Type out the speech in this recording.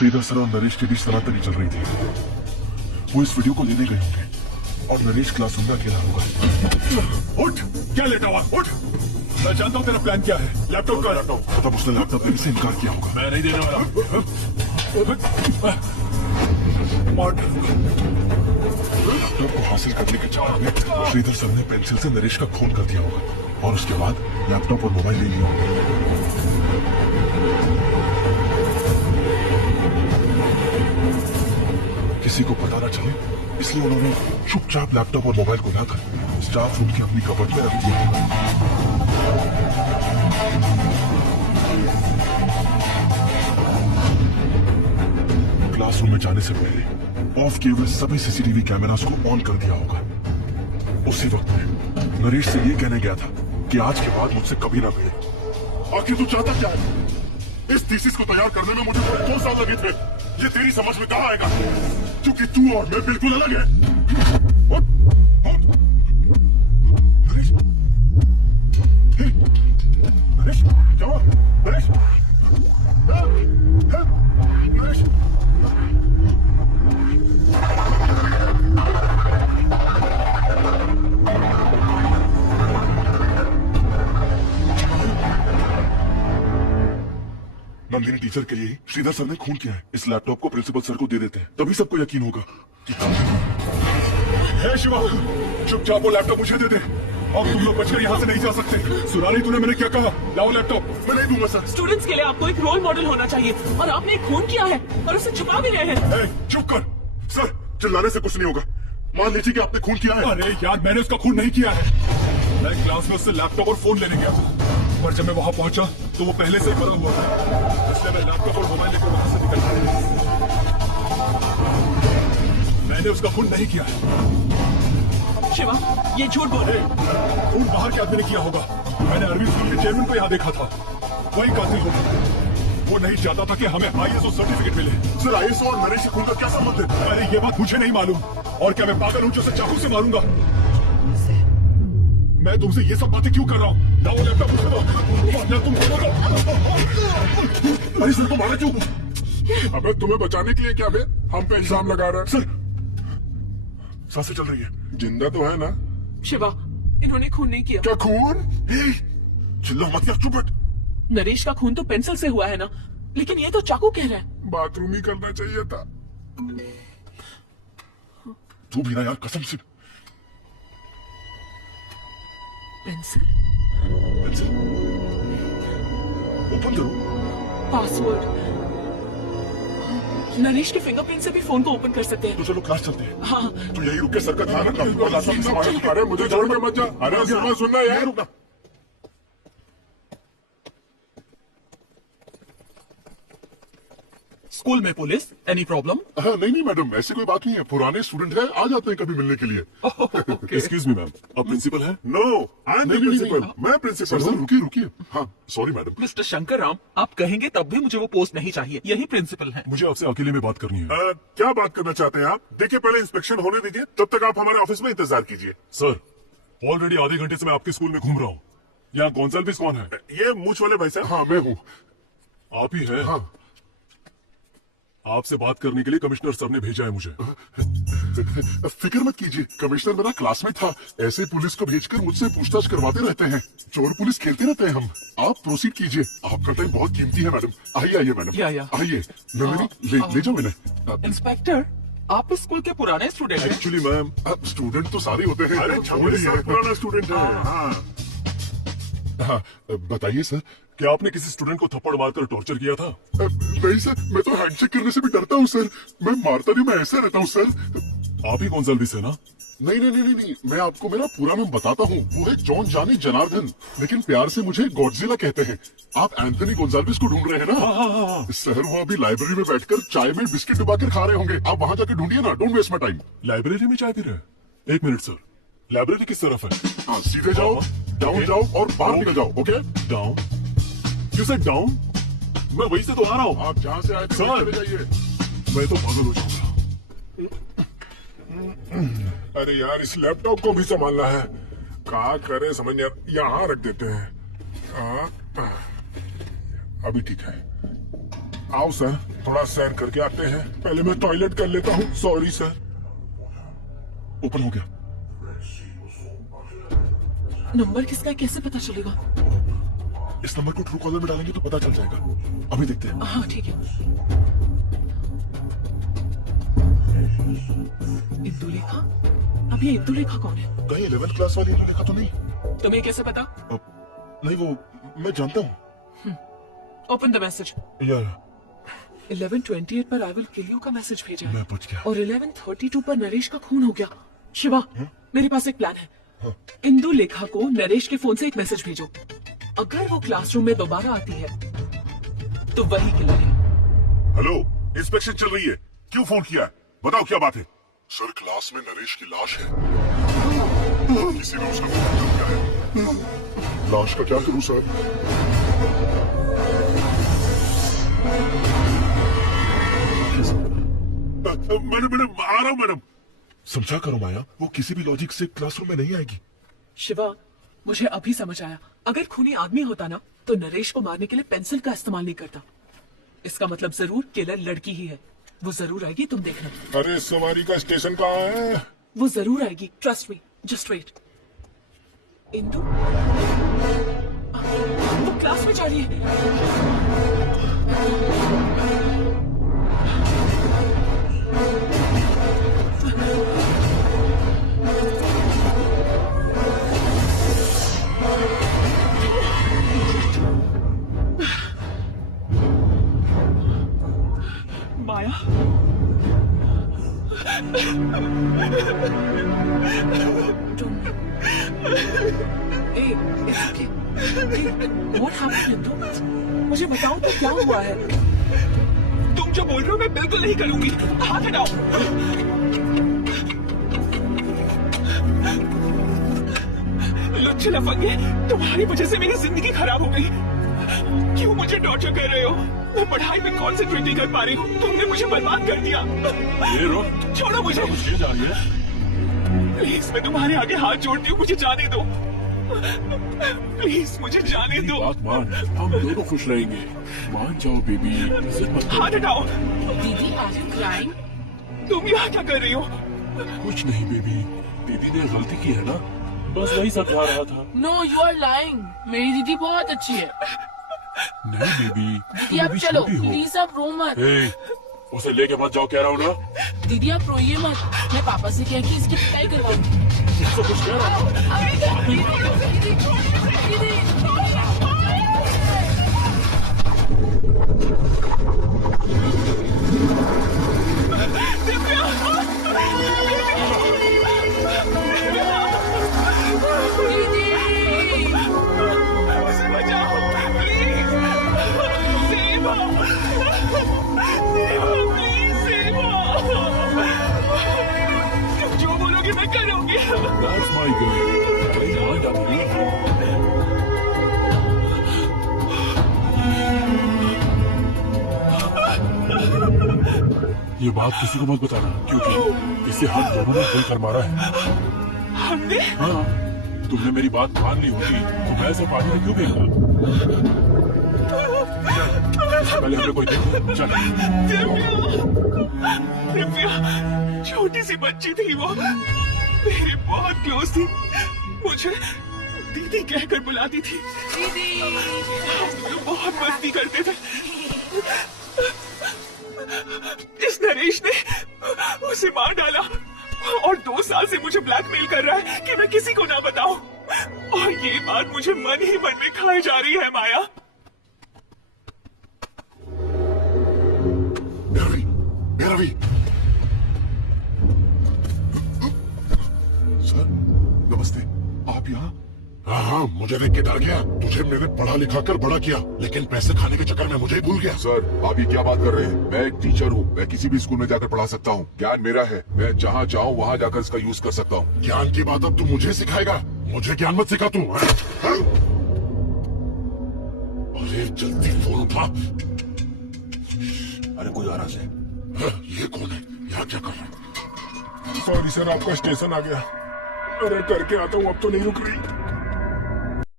Shridhar sir और नरेश के बीच तनातनी चल रही थी। वो इस वीडियो को लेने गए होंगे और नरेश क्लासरूम में अकेला होगा। उठ, क्या लेटा हुआ? उठ, मैं जानता हूँ तेरा प्लान क्या है। लैपटॉप का लैपटॉप। तब उसने लैपटॉप देने से इनकार किया होगा। मैं नहीं देने वाला। लैपटॉप को हासिल करने के चाव में श्रीधर सर ने पेंसिल से नरेश का खून कर दिया होगा और उसके बाद लैपटॉप और मोबाइल ले लिया होगा। किसी को पता ना चले इसलिए उन्होंने चुपचाप लैपटॉप और मोबाइल को लाकर स्टाफ रूम की अपनी कबर्ड में रख दिया होगा। क्लासरूम में जाने से पहले ऑफ किए हुए सभी सीसीटीवी कैमरास को ऑन कर दिया होगा। उसी वक्त में नरेश से ये कहने गया था कि आज के बाद मुझसे कभी ना मिले। आखिर तू चाहता क्या है? इस थीसिस को तैयार करने में मुझे पूरे 2 साल लगे थे। ये तेरी समझ में कहाँ आएगा? क्योंकि तू और मैं बिल्कुल अलग है। नरेश, नरेश, क्या हुआ? नरेश, नरेश, नंदिनी टीचर के लिए श्रीधर सर ने खून किया है। इस लैपटॉप को प्रिंसिपल सर को दे देते हैं, तभी सबको यकीन होगा कि हे शिवा, चुपचाप वो लैपटॉप मुझे दे दे और तुम लोग बचकर यहाँ से नहीं जा सकते। सुना नहीं तूने मैंने क्या कहा? लाओ लैपटॉप। मैं नहीं दूंगा सर। स्टूडेंट्स के लिए आपको एक रोल मॉडल होना चाहिए और आपने एक खून किया है और उसे छुपा भी रहे हैं। चुप कर सर, चिल्लाने से कुछ नहीं होगा। मान लीजिए कि आपने खून किया है। अरे यार, मैंने उसका खून नहीं किया है। मैं क्लास में उससे लैपटॉप और फोन लेने गया था, पर जब मैं वहां पहुंचा तो वो पहले से ही मरा हुआ था। इसलिए मैं लैपटॉप और मोबाइल लेकर वहां से निकल गया। मैंने उसका खून नहीं किया है। शिवा, ये झूठ बोल रहे हैं। खून बाहर के आदमी ने किया होगा। मैंने अरविंद स्कूल के चेयरमैन को यहाँ देखा था, वही कातिल होगा। वो नहीं चाहता था कि हमें आईएसओ सर्टिफिकेट मिले। सर, आईएसओ और नरेश के खून का क्या संबंध है? अरे ये बात मुझे नहीं मालूम। और क्या मैं पागल हूँ जो उसे चाकू से मारूंगा? मैं तुमसे ये सब बातें क्यों कर रहा हूँ? लाओ लैपटॉप मुझे दो, वरना तुम दोनों अरे सर को मारा क्यों? अबे तुम्हें बचाने के लिए क्या बे? हम पे इल्जाम लगा रहा है। सर, सांसें चल रही है। जिंदा तो है ना? शिवा, इन्होंने खून नहीं किया। क्या खून? चिल्ला मत यार, चुप हट। नरेश का खून तो पेंसिल से हुआ है ना, लेकिन ये तो चाकू कह रहा है। बाथरूम ही करना चाहिए था। तू भी ना यार, कसम से। पेंसिल? ओपन करो। पासवर्ड। नरेश के फिंगरप्रिंट से भी फोन को ओपन कर सकते हैं। तो चलो क्लास चलते हैं। हाँ, तो यही रुक के सर का ध्यान रखना। अरे मुझे छोड़ के मत जा। अरे सुनना यार। रुकना। स्कूल में पुलिस? Any problem? हाँ, नहीं मैडम, ऐसी कोई बात नहीं है। पुराने स्टूडेंट है, आ जाते हैं कभी मिलने के लिए। एक्सक्यूज मी मैम, अब प्रिंसिपल है? No, I am the principal. मैं प्रिंसिपल सर हूँ। रुकिए रुकिए। हाँ sorry madam. Mister Shankar Ram, आप कहेंगे तब भी मुझे वो पोस्ट नहीं चाहिए। यही प्रिंसिपल है। मुझे आपसे अकेले में बात करनी है। क्या बात करना चाहते हैं आप? देखिए, पहले इंस्पेक्शन होने दीजिए, तब तक आप हमारे ऑफिस में इंतजार कीजिए। सर, ऑलरेडी आधे घंटे से मैं आपके स्कूल में घूम रहा हूँ। यहाँ गोंजाल्विस कौन है? ये मूछ वाले भाई साहब। हाँ मैं हूँ। आप ही है? हाँ। आपसे बात करने के लिए कमिश्नर सर ने भेजा है मुझे। फिक्र मत कीजिए, कमिश्नर मेरा क्लासमेट था। ऐसे पुलिस को भेजकर मुझसे पूछताछ करवाते रहते हैं। चोर पुलिस खेलते रहते हैं हम। आप प्रोसीड कीजिए, आपका टाइम बहुत कीमती है मैडम। आइए आइए मैडम, या। आइए। नंदिनी, ले जाओ इन्हें। इंस्पेक्टर, आप इस स्कूल के पुराने स्टूडेंट हैं। एक्चुअली मैम, स्टूडेंट तो सारे होते हैं। अरे 26 साल पुराना स्टूडेंट है। हाँ। हाँ, बताइए सर, क्या आपने किसी स्टूडेंट को थप्पड़ मारकर टॉर्चर किया था? नहीं सर, मैं तो हैंडशेक करने से भी डरता हूँ सर। मैं मारता नहीं, मैं ऐसे रहता हूँ सर। आप ही गोंजाल्विस है ना? नहीं, मैं आपको मेरा पूरा नाम बताता हूँ। वो है जॉन जानी जनार्दन, लेकिन प्यार से मुझे गॉडजिला कहते हैं। आप एंथनी गोंजाल्विस को ढूंढ रहे हैं ना? हाँ। सर, वो अभी लाइब्रेरी में बैठकर चाय में बिस्किट डुबाकर खा रहे होंगे। आप वहाँ जाके ढूंढिए ना, don't waste my time. Library में चाय पी रहे हैं? एक मिनट सर, लाइब्रेरी किस तरफ है? हाँ, सीधे जाओ, डाउन जाओ और बाहर निकल जाओ। Okay, down. You said down? मैं वहीं से तो आ रहा हूँ। आप जहाँ से आए थे चले जाइए। मैं तो पागल हो जाऊंगा। अरे यार, इस लैपटॉप को भी संभालना है। क्या करे समझ नहीं आता। यहाँ रख देते हैं। अभी ठीक है। आओ सर, थोड़ा सैर करके आते हैं। पहले मैं टॉयलेट कर लेता हूँ। Sorry sir. ओपन हो गया। नंबर किसका है, कैसे पता चलेगा? इस नंबर को ट्रू कॉलर में डालेंगे तो पता चल जाएगा। अभी देखते हैं। हाँ ठीक है। इंदुलेखा? अब ये इंदुलेखा कौन है? कहीं 11th क्लास वाली तो लिखा तो नहीं? तुम्हें कैसे पता? नहीं, वो मैं जानता हूँ। Open the message. यार 11:28 पर आई विल किल यू का मैसेज भेजा है। मैं बच गया। और 11:32 पर नरेश का खून हो गया। शिवा, मेरे पास एक प्लान है। इंदु लेखा को नरेश के फोन से एक मैसेज भेजो। अगर वो क्लासरूम में दोबारा आती है तो वही किलर है। हेलो, इंस्पेक्शन चल रही है। क्यों फोन किया है? बताओ क्या बात है? सर, क्लास में नरेश की लाश है। किसी ने उसका खून कर दिया है। लाश का क्या करूं सर? मैडम आ रहा हूं मैडम। समझा करो माया, वो किसी भी लॉजिक से क्लासरूम में नहीं आएगी। शिवा, मुझे अभी समझ आया। अगर खूनी आदमी होता ना तो नरेश को मारने के लिए पेंसिल का इस्तेमाल नहीं करता। इसका मतलब जरूर किलर लड़की ही है। वो जरूर आएगी, तुम देखना। अरे सवारी का स्टेशन कहाँ है? वो जरूर आएगी, trust me, just wait. Indu, वो क्लास में जा रही है। माया, Hey, it's okay. Hey, what happened, Hindu? मुझे बताओ तो क्या हुआ है? तुम जो बोल रहे हो मैं बिल्कुल नहीं करूंगी। हाथ हटाओ। लुच्चे लफंगे, तुम्हारी वजह से मेरी जिंदगी खराब हो गई। क्यों मुझे टॉर्चर कर रहे हो? मैं पढ़ाई में कॉन्सेंट्रेट नहीं कर पा रही हूँ। तुमने मुझे बर्बाद कर दिया। छोड़ो मुझे। जा रही है। प्लीज, मैं तुम्हारे आगे हाथ जोड़ती हूँ, मुझे जाने दो। प्लीज मुझे जाने दो। बात मान, हम दोनों खुश रहेंगे। मान जाओ बेबी। हाथ हटाओ। दीदी, आर यू क्राइंग? तुम यहाँ क्या कर रही हो? कुछ नहीं बेबी, दीदी ने गलती की है ना, बस वही समझा रहा था। No, you are lying. मेरी दीदी बहुत अच्छी है। नहीं बेबी, दीदी आप चलो, प्लीज आप रो मत। उसे लेके मत जाओ, कह रहा हूँ ना। दीदी आप रोइए मत। मैं पापा से कह के इसकी पिटाई करवाऊंगी। इससे कुछ कह रहा हूँ। मुझे बचाओ, प्लीज। सेवा, प्लीज सेवा। तुम जो बोलोगे मैं करूंगी। That's my girl. मान जा बेबी। ये बात किसी को मत बताना, क्योंकि इसे हम दोनों ने मिलकर मारा है। हमने? हाँ, तुमने मेरी बात मान ली होती तो मैं ऐसे पानी में क्यों फेंकता? पहले हमने कोई देख। चल। दिव्या, छोटी सी बच्ची थी वो, मेरे बहुत क्लोज थी। मुझे दीदी कहकर बुलाती थी। दीदी, बहुत मस्ती करते थे। इस नरेश ने उसे मार डाला और 2 साल से मुझे ब्लैकमेल कर रहा है कि मैं किसी को ना बताऊं। और ये बात मुझे मन ही मन में खाई जा रही है माया। रवि, सर नमस्ते। आप यहाँ? हाँ, मुझे देख के डर गया। तुझे मैंने पढ़ा लिखा कर बड़ा किया, लेकिन पैसे खाने के चक्कर में मुझे ही भूल गया। सर, आप ये क्या बात कर रहे हैं? मैं एक टीचर हूँ, मैं किसी भी स्कूल में जाकर पढ़ा सकता हूँ। ज्ञान मेरा है, मैं जहाँ चाहूँ वहाँ जाकर इसका यूज कर सकता हूँ। ज्ञान की बात अब तू मुझे सिखाएगा? मुझे ज्ञान मत सिखा तू। अरे जल्दी फोन उठा। अरे कोई आ रहा है। ये कौन है? यहाँ क्या कर रहा है? सॉरी सर, आपका स्टेशन आ गया। अरे करके आता हूँ, अब तो नहीं रुक रही।